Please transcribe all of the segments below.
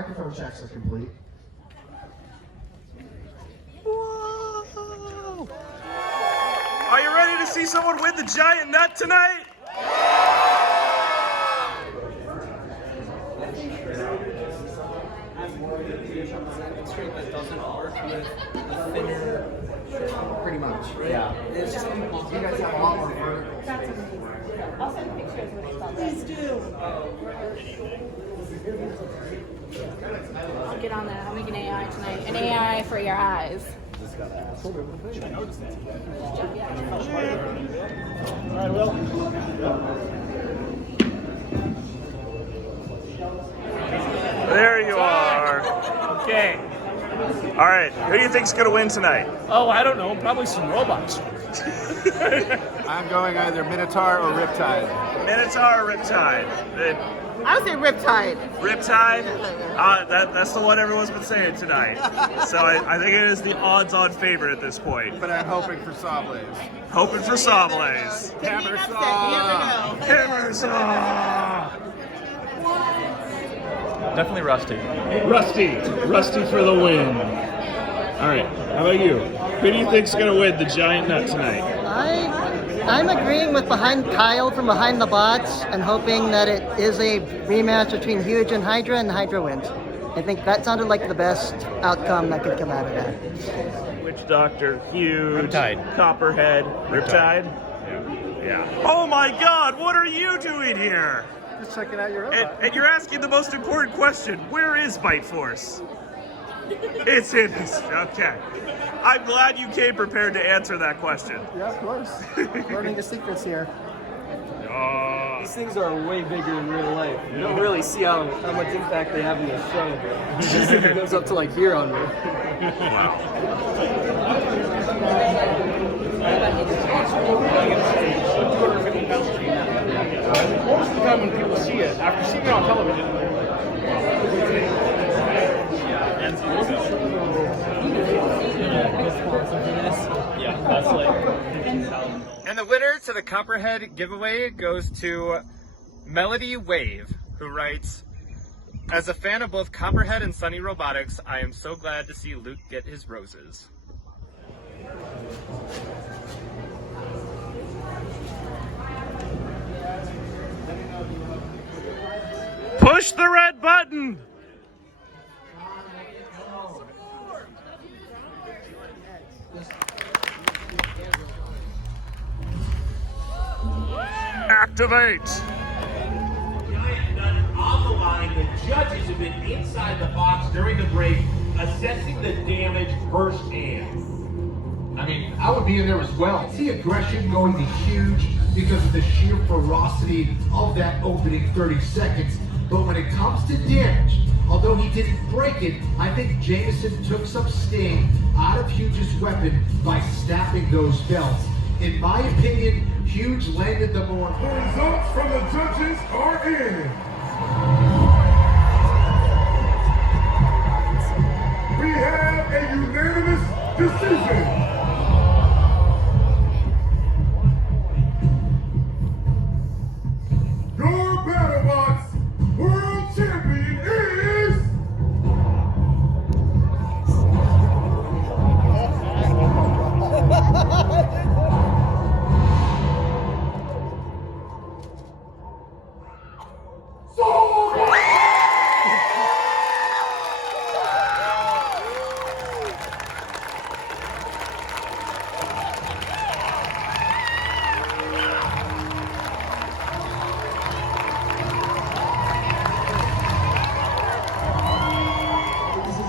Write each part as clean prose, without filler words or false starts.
Microphone checks are complete. Whoa! Are you ready to see someone win the giant nut tonight? That doesn't work with a thinner, pretty much, right? Yeah. It's just you guys have a lot more verticals. That's amazing. I'll send pictures when it's all done. Please do. I'll get on that. I'll make an AI tonight. An AI for your eyes. Alright, Will. There you are. Okay. Alright, who do you think's gonna win tonight? Oh, I don't know. Probably some robots. I'm going either Minotaur or Riptide. Minotaur or Riptide? I would say Riptide. Riptide? That's the one everyone's been saying tonight. So I think it is the odds-on favorite at this point. But I'm hoping for SAWBLAZE. Hoping for SAWBLAZE. Hammer Saw! Hammer Saw! Definitely Rusty. Rusty for the win. All right, how about you? Who do you think's gonna win the giant nut tonight? I'm agreeing with Kyle from Behind the Bots and hoping that it is a rematch between Huge and Hydra wins. I think that sounded like the best outcome that could come out of that. Which Doctor? Huge. Riptide. Copperhead. Riptide? Yeah. Oh my God! What are you doing here? Just checking out your robot. And you're asking the most important question. Where is Bite Force? It's in us. Okay. I'm glad you came prepared to answer that question. Yeah, of course. Learning the secrets here. These things are way bigger in real life. You don't really see how much impact they have in the show. It goes up to like here on me. Wow. Most of the time when people see it, after seeing it on television, yeah, that's like. And the winner to the Copperhead giveaway goes to Melody Wave, who writes, "As a fan of both Copperhead and Sunny Robotics, I am so glad to see Luke get his roses." Push the red button! Activate! Giant nut on the line. The judges have been inside the box during the break, assessing the damage firsthand. I mean, I would be in there as well. See aggression going to Huge because of the sheer ferocity of that opening 30 seconds. But when it comes to damage, although he didn't break it, I think Jameson took some sting out of Huge's weapon by snapping those belts. In my opinion, Huge landed the more. The results from the judges are in. We have a unanimous decision. Your Battlebots World Champion is...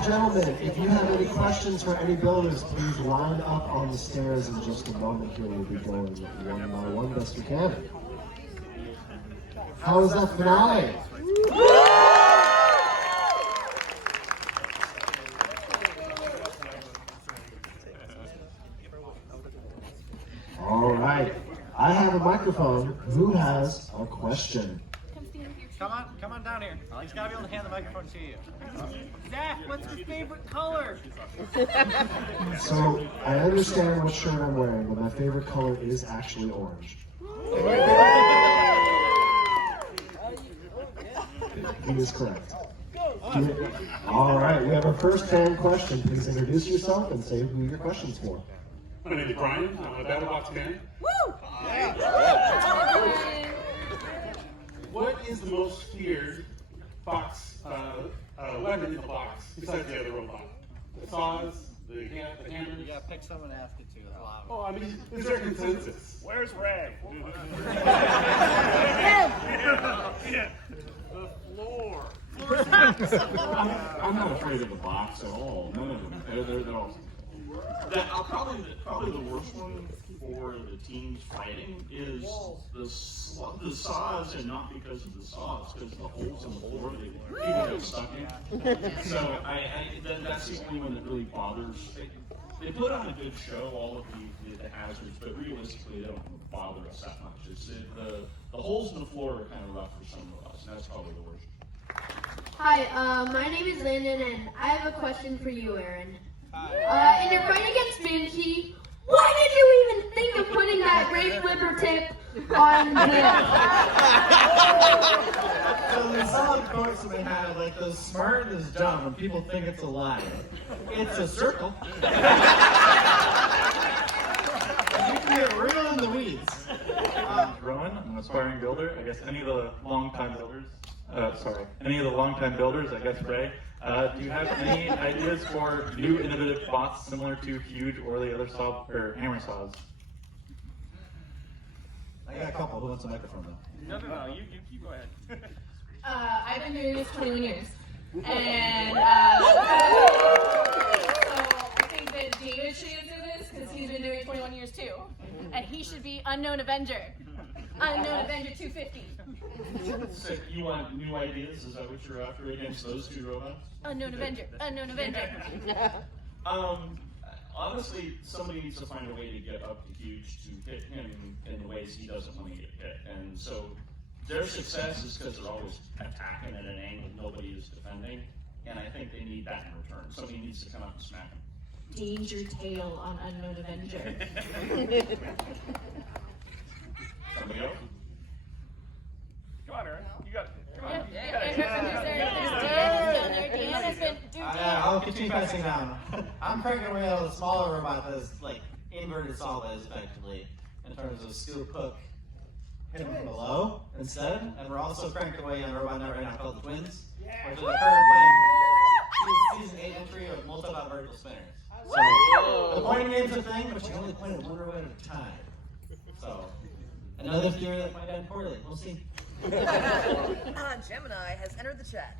Gentlemen, if you have any questions for any builders, please line up on the stairs in just a moment here. We'll be going one by one best we can. How was that finale? All right. I have a microphone. Who has a question? Come on down here. He's got to be able to hand the microphone to you. Zach, what's your favorite color? So, I understand what shirt I'm wearing, but my favorite color is actually orange. He is correct. All right, we have our first fan question. Please introduce yourself and say who your question's for. My name is Brian. I'm a Battlebots fan. Woo! What is the most feared box weapon in the box besides the other robot? The saws, the hammers? You gotta pick someone to ask it to. Oh, I mean, is there a consensus? Where's Ray? The floor. I'm not afraid of the box at all. None of them. They're all. Probably the worst one for the teams fighting is the saws, and not because of the saws, because the holes in the floor they people get stuck in. So that's the only one that really bothers. They put on a good show, all of the hazards, but realistically they don't bother us that much. It's the holes in the floor are kind of rough for some of us, and that's probably the worst. Hi, my name is Landon, and I have a question for you, Aren. In your fight against Mankey, why did you even think of putting that great flipper tip on him? So there's some quotes that they have, like, the smart is dumb, and people think it's a lie. It's a circle. You can get real in the weeds. Rowan, I'm an aspiring builder. I guess any of the longtime builders, I guess Ray. Do you have any ideas for new innovative bots similar to Huge or the other saw or hammer saws? I got a couple. Who wants a microphone though? No. You go ahead. I've been doing this 21 years. And so I think that David should answer this because he's been doing 21 years too. And he should be Unknown Avenger. Unknown Avenger 250. So you want new ideas? Is that what you're after against those two robots? Unknown Avenger. Unknown Avenger. Honestly, somebody needs to find a way to get up to Huge to hit him in the ways he doesn't want to get hit. And so their success is because they're always attacking at an angle nobody is defending. And I think they need that in return. Somebody needs to come up and smack him. Danger Tail on Unknown Avenger. Somebody else? Come on, Aaron. You got it. Come on. Dan has been. I'll continue passing down. I'm cranking away on the smaller robot that's like inverted SAWBLAZE effectively in terms of scoop hook, hit him from below instead. And we're also cranking away on a robot right now called the Twins, which is a current plan. Season 8 entry of multi-bot vertical spinners. So the pointing game's a thing, but you only point at one robot at a time. So another theory that might end poorly. We'll see. Gemini has entered the chat.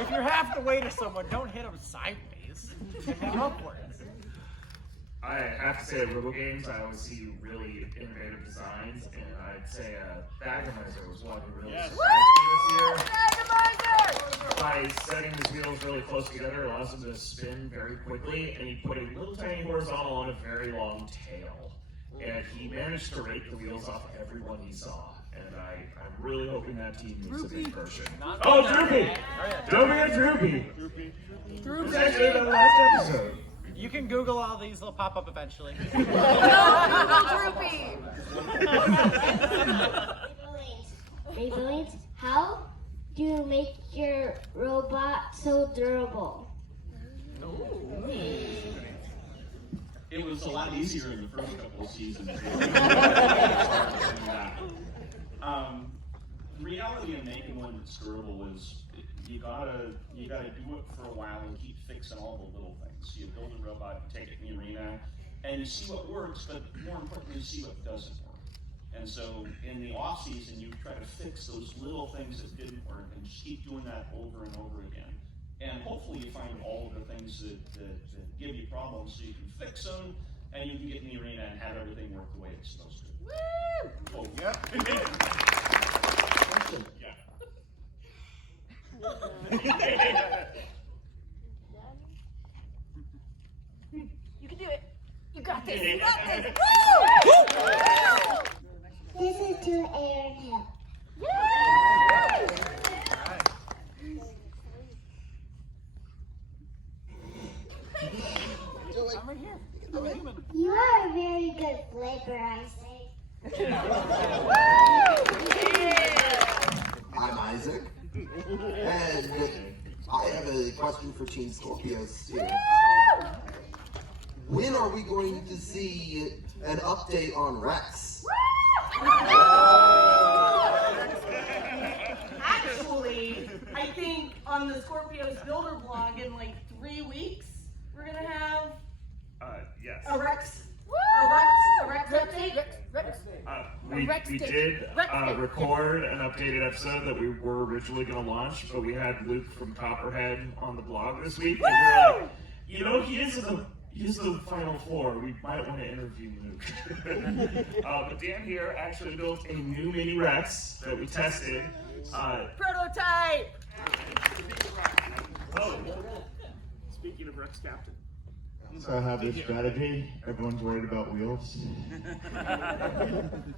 If you're half the weight of someone, don't hit them sideways. Hit them upwards. I have to say, at Robo Games, I always see really innovative designs, and I'd say Baggermizer was one who really surprised me this year. By setting his wheels really close together, it allows them to spin very quickly, and he put a little tiny horizontal on a very long tail. And he managed to rake the wheels off everyone he saw. And I'm really hoping that team moves a big person. Oh, Droopy! Don't forget Droopy! It was actually the last episode. You can Google all these, they'll pop up eventually. No, Droopy! Beyblades, how do you make your robot so durable? It was a lot easier in the first couple of seasons. The reality of making one that's durable is you gotta do it for a while and keep fixing all the little things. You build a robot, you take it in the arena, and you see what works, but more importantly, you see what doesn't work. And so in the off season, you try to fix those little things that didn't work and just keep doing that over and over again. And hopefully you find all of the things that give you problems so you can fix them and you can get in the arena and have everything work the way it's supposed to. Woo! Oh, yeah. You can do it. You got this. You got this. Woo! This is to Aren Hill. I'm right here. I'm a human. You are a very good flipper, I say. I'm Isaac. question for Team Skorpios too. When are we going to see an update on WREX? Actually, I think on the Skorpios Builder blog in like 3 weeks, we're gonna have yes. a WREX update. We did record an updated episode that we were originally going to launch, but we had Luke from Copperhead on the blog this week, and we were like, you know, he is the final four. We might want to interview Luke. But Dan here actually built a new mini WREX that we tested. Prototype! Oh, speaking of WREX Captain. So I have this strategy. Everyone's worried about wheels.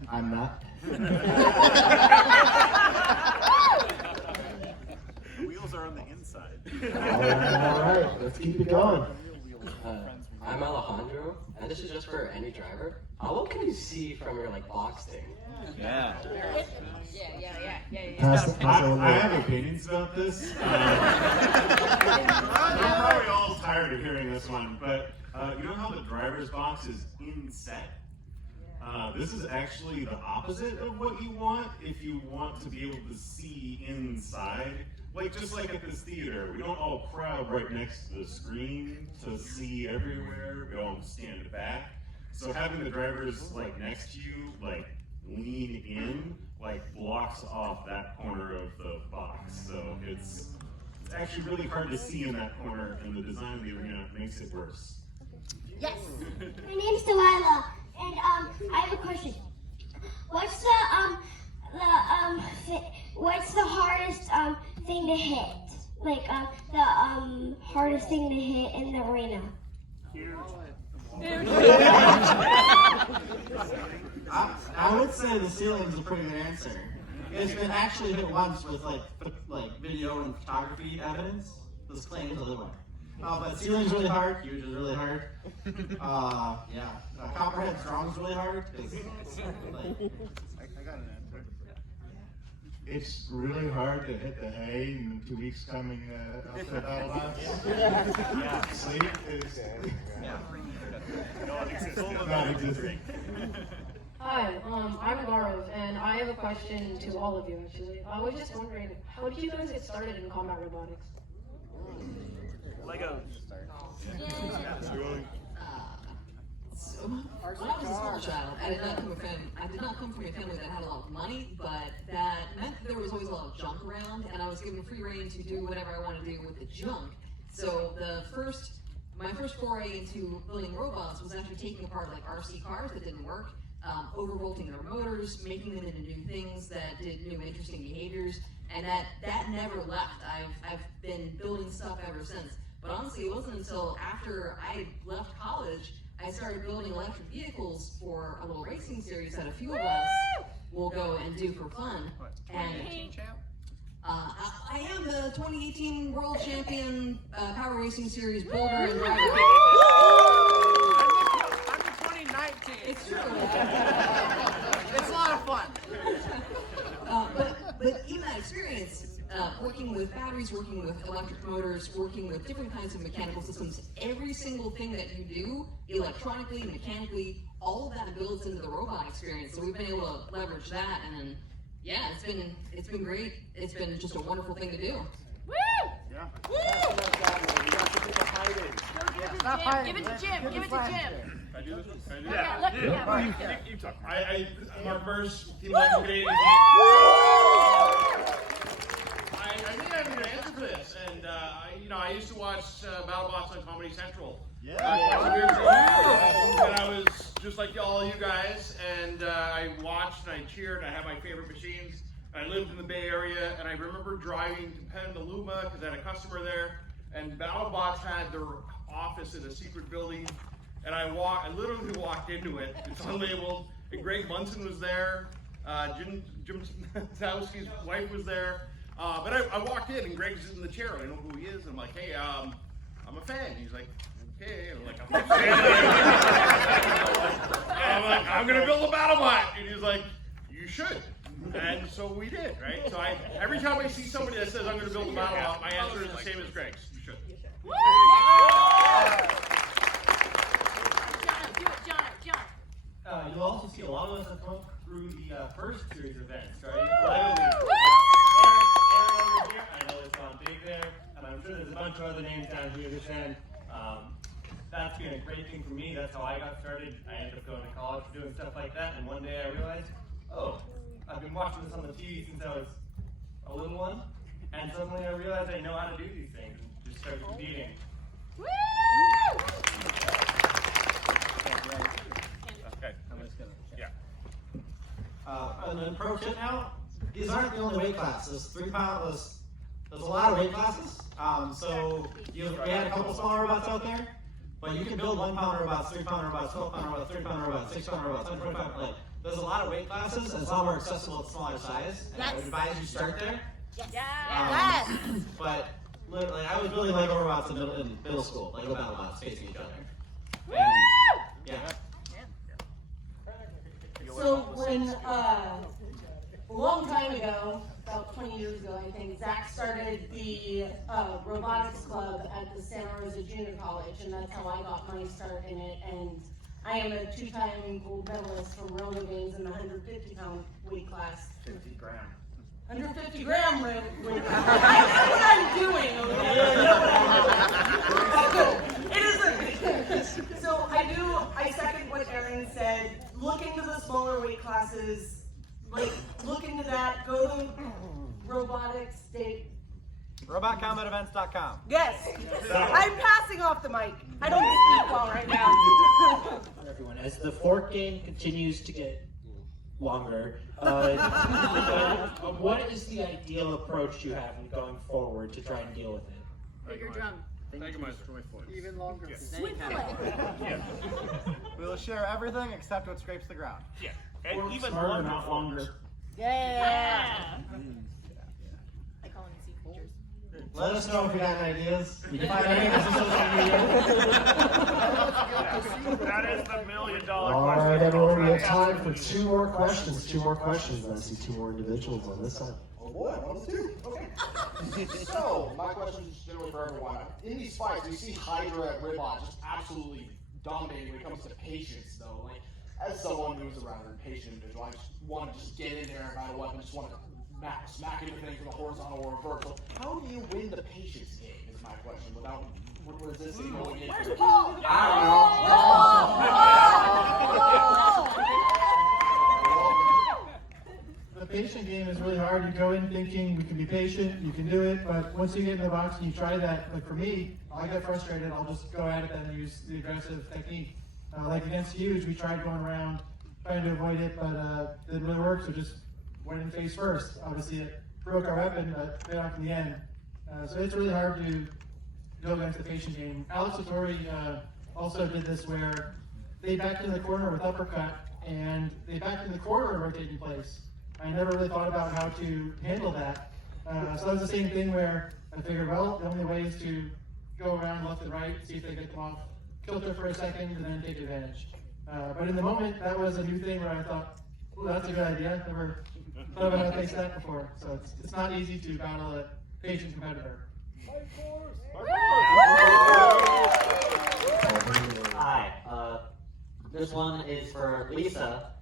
I'm not. The wheels are on the inside. All right, let's keep it going. I'm Alejandro, and this is just for any driver. What can you see from your box thing? Yeah. I have opinions about this. You're probably all tired of hearing this one, but you know how the driver's box is inset? This is actually the opposite of what you want if you want to be able to see inside. Just like at this theater, we don't all crowd right next to the screen to see everywhere. We all stand back. So having the drivers next to you, lean in, blocks off that corner of the box. So it's actually really hard to see in that corner, and the design of the arena makes it worse. Yes. My name's Delilah, and I have a question. What's the hardest thing to hit? The hardest thing to hit in the arena. I would say the ceiling is a pretty good answer. It's been actually hit once with video and photography evidence. This claim is a little one. But ceiling's really hard. Huge is really hard. Copperhead strong is really hard. I got an answer. It's really hard to hit the hay in 2 weeks coming up to Battlebots. Sleep is non-existent. Hi, I'm Gaurav, and I have a question to all of you, actually. I was just wondering, how did you guys get started in combat robotics? Lego. So, when I was a small child, I did not come from a family that had a lot of money, but that meant that there was always a lot of junk around, and I was given free reign to do whatever I wanted to do with the junk. So my first foray into building robots was actually taking apart RC cars that didn't work, overvolting their motors, making them into new things that did new interesting behaviors, and that never left. I've been building stuff ever since. But honestly, it wasn't until after I left college I started building electric vehicles for a little racing series that a few of us will go and do for fun. And I am the 2018 World Champion Power Racing Series builder and driver. I'm the 2019. It's true. It's a lot of fun. But even that experience, working with batteries, working with electric motors, working with different kinds of mechanical systems, every single thing that you do, electronically, mechanically, all of that builds into the robot experience. So we've been able to leverage that, and then, yeah, it's been great. It's been just a wonderful thing to do. Woo! Yeah. Woo! Give it to Jim. Give it to Jim. I do this? Can I do Yeah, that? you talk. I'm our first team Canadian. I think I have an answer for this, and I used to watch Battlebots on Comedy Central. Yeah. Years ago, and I was just like all you guys, and I watched and I cheered. I had my favorite machines. I lived in the Bay Area, and I remember driving to Petaluma because I had a customer there, and Battlebots had their office in a secret building, and I literally walked into it. It's unlabeled, and Greg Munson was there. Jim Zowski's wife was there. But I walked in, and Greg's in the chair. I know who he is. And I'm like, hey, I'm a fan. He's like, okay. And I'm like, I'm a fan. I'm like, I'm going to build a Battlebot. And he's like, you should. And so we did, right? So every time I see somebody that says I'm going to build a Battlebot, my answer is the same as Greg's. You should. You'll also see a lot of us have come through the first series events, right? Aren over here, I know it's on big there, and I'm sure there's a bunch of other names down here this end. That's been a great thing for me. That's how I got started. I ended up going to college for doing stuff like that, and one day I realized, oh, I've been watching this on the TV since I was a little one, and suddenly I realized I know how to do these things, and just started competing. Okay, I'm just gonna, And then pro tip now, these aren't the only weight classes. 3 pound there's a lot of weight classes. So we had a couple smaller robots out there, but you can build 1 pound robots, 3 pound robots, 12 pound robots, 3 pound robots, 6 pound robots, 125 like there's a lot of weight classes, and some are accessible at smaller size. And I would advise you start there. But literally, I was building Lego robots in middle school, Lego Battlebots facing each other. And, So when a long time ago, about 20 years ago, I think, Zach started the robotics club at the Santa Rosa Junior College, and that's how I got my start in it. And I am a 2-time gold medalist from Roto Games in the 150-pound weight class. 50 gram. 150 gram weight class. I know what I'm doing, okay? It isn't. So I second what Aren said. Look into the smaller weight classes. Like, look into that. Go to robotics state. RobotCombatEvents.com. Yes. I'm passing off the mic. I don't speak well right now. Everyone, as the fork game continues to get longer, what is the ideal approach you have in going forward to try and deal with it? Bigger drum. Even longer. Yeah. We will share everything except what scrapes the ground. Yeah. And Or even smarter, not longer. Yeah. I call them sea creatures. Let us know if you got ideas. You can find any of us on social media. That is the $1 million All question. right, everyone, we have time for 2 more questions. 2 more questions. I see 2 more individuals on this side. Oh boy, 1 to 2. Okay. So, my question is generally for everyone. In these fights, we see Hydra and Ribbon just absolutely dominating when it comes to patience, though. Like, as someone who's a rather impatient individual, I just want to just get in there and find a weapon, just want to smack into things with a horizontal or a vertical. How do you win the patience game, is my question, without resisting going into it? The patient game is really hard. You go in thinking you can be patient, you can do it, but once you get in the box and you try that, like for me, I get frustrated, I'll just go at it and use the aggressive technique. Like against Huge, we tried going around trying to avoid it, but it didn't really work, so just went in face first. Obviously it broke our weapon, but paid off in the end. So it's really hard to go against the patient game. Alex Satori also did this where they backed in the corner with uppercut, and they backed in the corner rotating place. I never really thought about how to handle that. So that was the same thing where I figured, well, the only way is to go around left and right, see if they get them off kilter for a second, and then take advantage. But in the moment, that was a new thing where I thought, ooh, that's a good idea. Never thought about how to face that before. So it's not easy to battle a patient competitor. Hi, this one is for Lisa.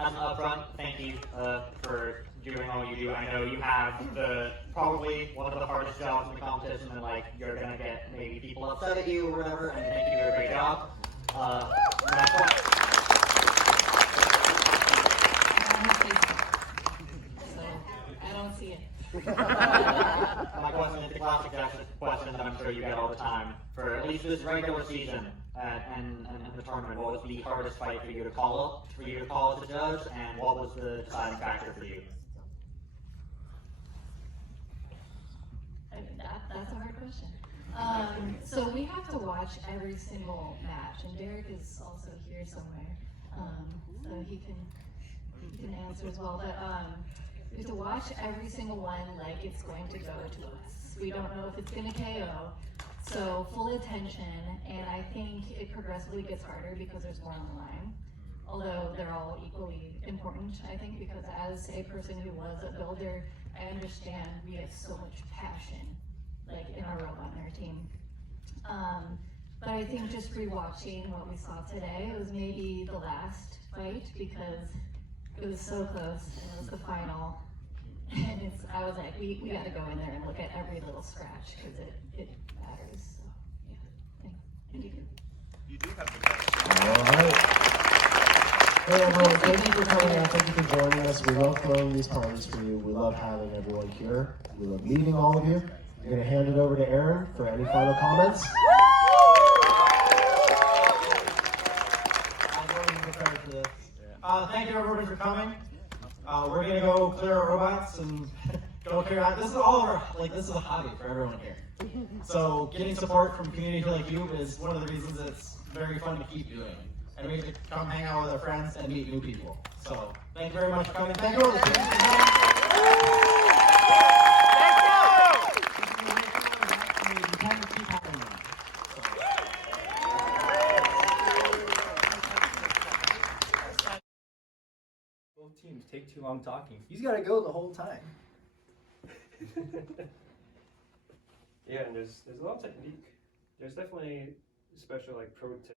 As an upfront, thank you for doing all you do. I know you have probably one of the hardest jobs in the competition, and like you're gonna get maybe people upset at you or whatever, and I think you do a great job. I don't see it. My question is the classic question that I'm sure you get all the time. For at least this regular season and the tournament, what was the hardest fight for you to call as a judge, and what was the deciding factor for you? That's a hard question. So we have to watch every single match, and Derek is also here somewhere, so he can answer as well. But we have to watch every single one like it's going to go to us. We don't know if it's going to KO, so full attention. And I think it progressively gets harder because there's more on the line. Although they're all equally important, I think, because as a person who was a builder, I understand we have so much passion, like in our robot and our team. But I think just rewatching what we saw today, it was maybe the last fight because it was so close and it was the final. And I was like, we got to go in there and look at every little scratch because it matters. So, yeah. Thank you. You do have the best. All right. Hey everyone, thank you for coming out. Thank you for joining us. We love throwing these parties for you. We love having everyone here. We love meeting all of you. I'm going to hand it over to Aren for any final comments. Thank you everybody for coming. We're gonna go clear our robots and go clear out. This is all of our, this is a hobby for everyone here. So getting support from community like you is one of the reasons it's very fun to keep doing. And we get to come hang out with our friends and meet new people. So thank you very much for coming. Thank you all the teams for coming. Both teams take too long talking. He's got to go the whole time. Yeah, and there's a lot of technique. There's definitely special pro tips.